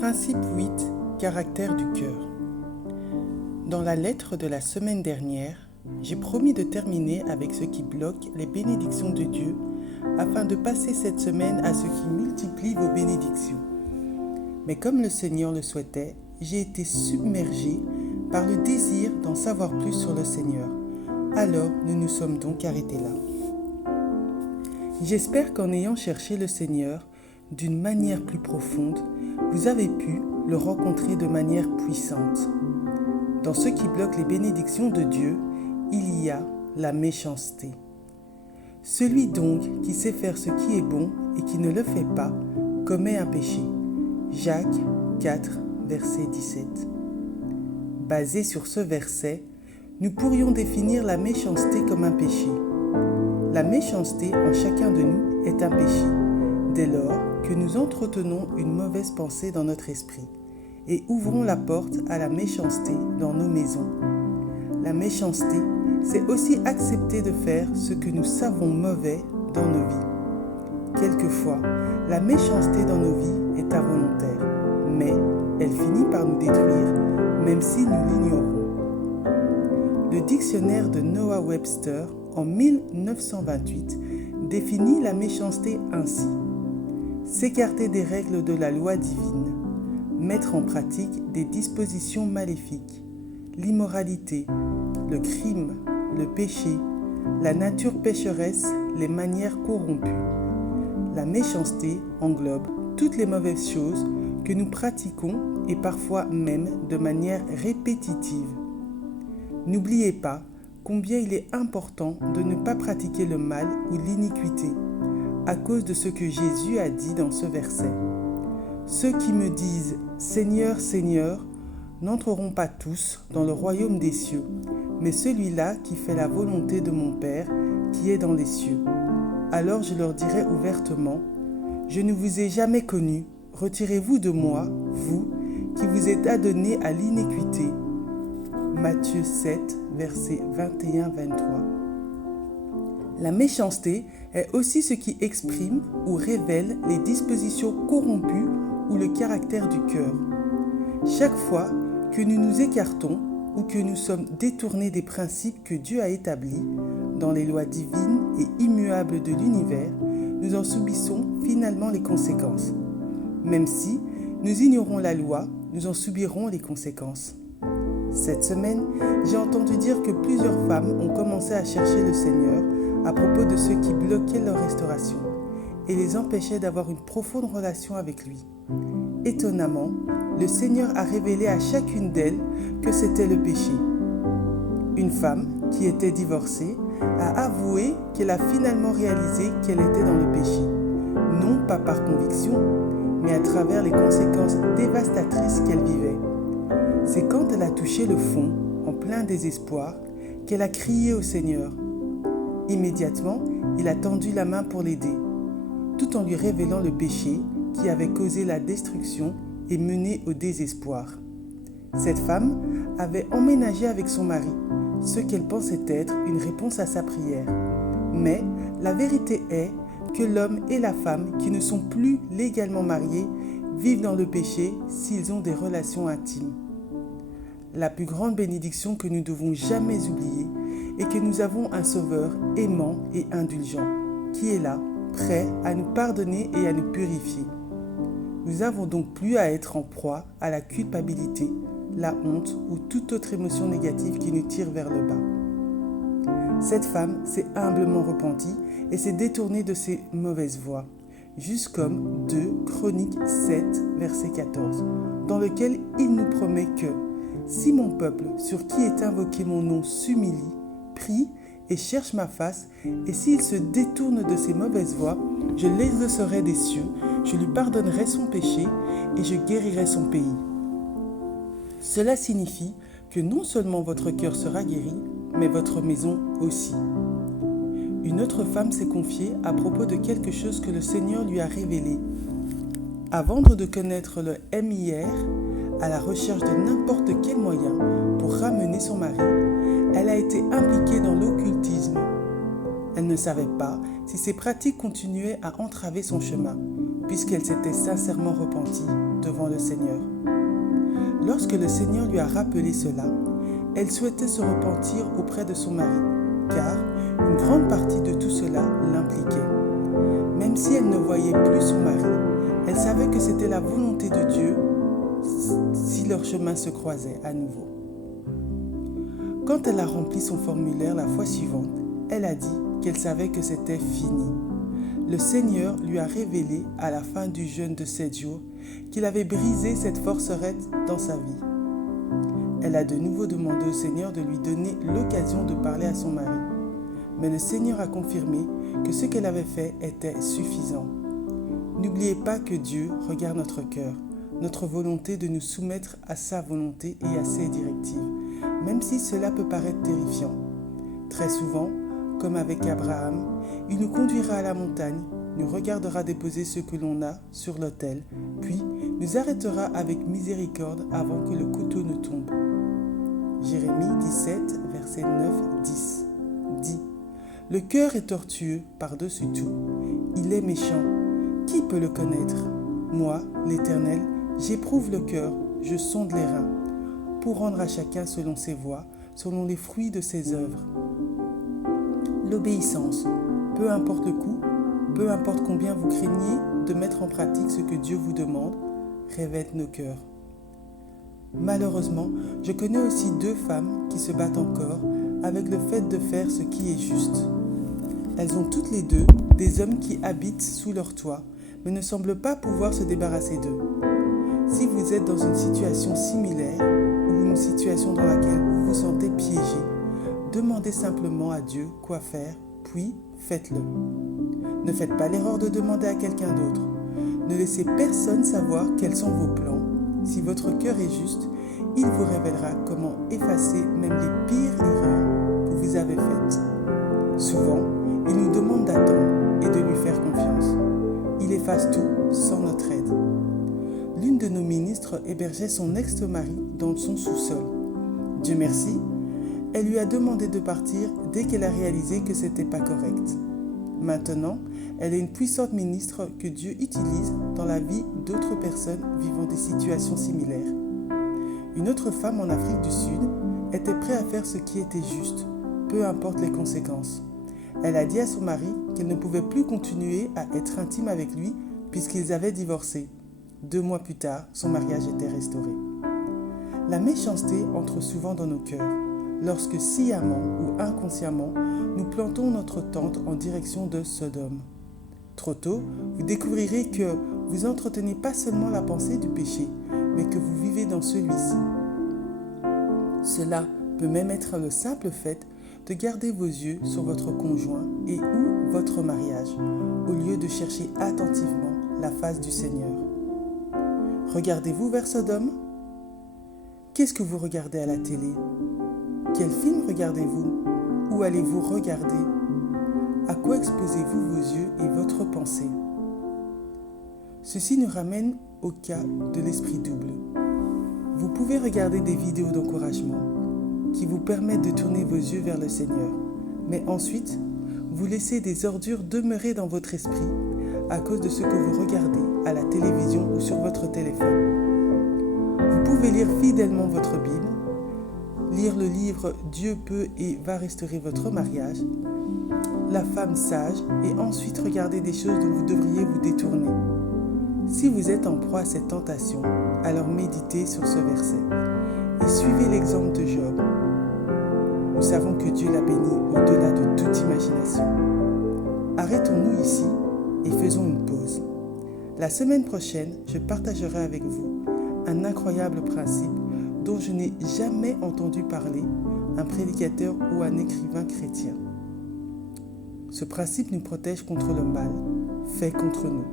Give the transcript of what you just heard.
Principe 8. Caractère du cœur. Dans la lettre de la semaine dernière, j'ai promis de terminer avec ce qui bloque les bénédictions de Dieu afin de passer cette semaine à ce qui multiplie vos bénédictions. Mais comme le Seigneur le souhaitait, j'ai été submergé par le désir d'en savoir plus sur le Seigneur. Alors nous nous sommes donc arrêtés là. J'espère qu'en ayant cherché le Seigneur d'une manière plus profonde, vous avez pu le rencontrer de manière puissante. Dans ce qui bloque les bénédictions de Dieu, il y a la méchanceté. Celui donc qui sait faire ce qui est bon et qui ne le fait pas, commet un péché. Jacques 4, verset 17. Basé sur ce verset, nous pourrions définir la méchanceté comme un péché. La méchanceté en chacun de nous est un péché, dès lors que nous entretenons une mauvaise pensée dans notre esprit et ouvrons la porte à la méchanceté dans nos maisons. La méchanceté, c'est aussi accepter de faire ce que nous savons mauvais dans nos vies. Quelquefois, la méchanceté dans nos vies est involontaire, mais elle finit par nous détruire, même si nous l'ignorons. Le dictionnaire de Noah Webster, en 1928, définit la méchanceté ainsi: s'écarter des règles de la loi divine, mettre en pratique des dispositions maléfiques, l'immoralité, le crime, le péché, la nature pécheresse, les manières corrompues. La méchanceté englobe toutes les mauvaises choses que nous pratiquons et parfois même de manière répétitive. N'oubliez pas combien il est important de ne pas pratiquer le mal ou l'iniquité, à cause de ce que Jésus a dit dans ce verset. Ceux qui me disent « Seigneur, Seigneur » n'entreront pas tous dans le royaume des cieux, mais celui-là qui fait la volonté de mon Père qui est dans les cieux. Alors je leur dirai ouvertement « Je ne vous ai jamais connus, retirez-vous de moi, vous, qui vous êtes adonnés à l'iniquité. » Matthieu 7, versets 21-23. La méchanceté est aussi ce qui exprime ou révèle les dispositions corrompues ou le caractère du cœur. Chaque fois que nous nous écartons ou que nous sommes détournés des principes que Dieu a établis dans les lois divines et immuables de l'univers, nous en subissons finalement les conséquences. Même si nous ignorons la loi, nous en subirons les conséquences. Cette semaine, j'ai entendu dire que plusieurs femmes ont commencé à chercher le Seigneur à propos de ce qui bloquait leur restauration et les empêchait d'avoir une profonde relation avec lui. Étonnamment, le Seigneur a révélé à chacune d'elles que c'était le péché. Une femme qui était divorcée a avoué qu'elle a finalement réalisé qu'elle était dans le péché, non pas par conviction, mais à travers les conséquences dévastatrices qu'elle vivait. C'est quand elle a touché le fond, en plein désespoir, qu'elle a crié au Seigneur. Immédiatement, il a tendu la main pour l'aider, tout en lui révélant le péché qui avait causé la destruction et mené au désespoir. Cette femme avait emménagé avec son mari, ce qu'elle pensait être une réponse à sa prière. Mais la vérité est que l'homme et la femme qui ne sont plus légalement mariés vivent dans le péché s'ils ont des relations intimes. La plus grande bénédiction que nous ne devons jamais oublier est que nous avons un Sauveur aimant et indulgent, qui est là, prêt à nous pardonner et à nous purifier. Nous n'avons donc plus à être en proie à la culpabilité, la honte ou toute autre émotion négative qui nous tire vers le bas. Cette femme s'est humblement repentie et s'est détournée de ses mauvaises voies, juste comme 2 Chroniques 7, verset 14, dans lequel il nous promet que si mon peuple, sur qui est invoqué mon nom, s'humilie, prie et cherche ma face, et s'il se détourne de ses mauvaises voies, je l'exaucerai des cieux, je lui pardonnerai son péché et je guérirai son pays. Cela signifie que non seulement votre cœur sera guéri, mais votre maison aussi. Une autre femme s'est confiée à propos de quelque chose que le Seigneur lui a révélé. Avant de connaître le MIR, à la recherche de n'importe quel moyen pour ramener son mari, elle a été impliquée dans l'occultisme. Elle ne savait pas si ces pratiques continuaient à entraver son chemin. puisqu'elle s'était sincèrement repentie devant le Seigneur. Lorsque le Seigneur lui a rappelé cela, elle souhaitait se repentir auprès de son mari, car une grande partie de tout cela l'impliquait. Même si elle ne voyait plus son mari, elle savait que c'était la volonté de Dieu si leur chemin se croisait à nouveau. Quand elle a rempli son formulaire la fois suivante, elle a dit qu'elle savait que c'était fini. Le Seigneur lui a révélé à la fin du jeûne de 7 jours qu'il avait brisé cette forteresse dans sa vie. Elle a de nouveau demandé au Seigneur de lui donner l'occasion de parler à son mari. Mais le Seigneur a confirmé que ce qu'elle avait fait était suffisant. N'oubliez pas que Dieu regarde notre cœur, notre volonté de nous soumettre à sa volonté et à ses directives, même si cela peut paraître terrifiant. Très souvent, comme avec Abraham, il nous conduira à la montagne, nous regardera déposer ce que l'on a sur l'autel, puis nous arrêtera avec miséricorde avant que le couteau ne tombe. Jérémie 17, versets 9-10 dit « Le cœur est tortueux par-dessus tout, il est méchant, qui peut le connaître? Moi, l'Éternel, j'éprouve le cœur, je sonde les reins, pour rendre à chacun selon ses voies, selon les fruits de ses œuvres. » L'obéissance, peu importe le coût, peu importe combien vous craignez de mettre en pratique ce que Dieu vous demande, révèle nos cœurs. Malheureusement, je connais aussi 2 femmes qui se battent encore avec le fait de faire ce qui est juste. Elles ont toutes les 2 des hommes qui habitent sous leur toit, mais ne semblent pas pouvoir se débarrasser d'eux. Si vous êtes dans une situation similaire ou une situation dans laquelle vous vous sentez piégé, demandez simplement à Dieu quoi faire, puis faites-le. Ne faites pas l'erreur de demander à quelqu'un d'autre. Ne laissez personne savoir quels sont vos plans. Si votre cœur est juste, il vous révélera comment effacer même les pires erreurs que vous avez faites. Souvent, il nous demande d'attendre et de lui faire confiance. Il efface tout sans notre aide. L'une de nos ministres hébergeait son ex-mari dans son sous-sol. Dieu merci, elle lui a demandé de partir dès qu'elle a réalisé que c'était pas correct. Maintenant, elle est une puissante ministre que Dieu utilise dans la vie d'autres personnes vivant des situations similaires. Une autre femme en Afrique du Sud était prête à faire ce qui était juste, peu importe les conséquences. Elle a dit à son mari qu'elle ne pouvait plus continuer à être intime avec lui puisqu'ils avaient divorcé. 2 mois plus tard, son mariage était restauré. La méchanceté entre souvent dans nos cœurs, lorsque sciemment ou inconsciemment, nous plantons notre tente en direction de Sodome. Trop tôt, vous découvrirez que vous entretenez pas seulement la pensée du péché, mais que vous vivez dans celui-ci. Cela peut même être le simple fait de garder vos yeux sur votre conjoint et ou votre mariage, au lieu de chercher attentivement la face du Seigneur. Regardez-vous vers Sodome? Qu'est-ce que vous regardez à la télé? Quel film regardez-vous? Où allez-vous regarder? À quoi exposez-vous vos yeux et votre pensée? Ceci nous ramène au cas de l'esprit double. Vous pouvez regarder des vidéos d'encouragement qui vous permettent de tourner vos yeux vers le Seigneur, mais ensuite, vous laissez des ordures demeurer dans votre esprit à cause de ce que vous regardez à la télévision ou sur votre téléphone. Vous pouvez lire fidèlement votre Bible, lire le livre « Dieu peut et va restaurer votre mariage », la femme sage et ensuite regarder des choses dont vous devriez vous détourner. Si vous êtes en proie à cette tentation, alors méditez sur ce verset et suivez l'exemple de Job. Nous savons que Dieu l'a béni au-delà de toute imagination. Arrêtons-nous ici et faisons une pause. La semaine prochaine, je partagerai avec vous un incroyable principe dont je n'ai jamais entendu parler un prédicateur ou un écrivain chrétien. Ce principe nous protège contre le mal fait contre nous.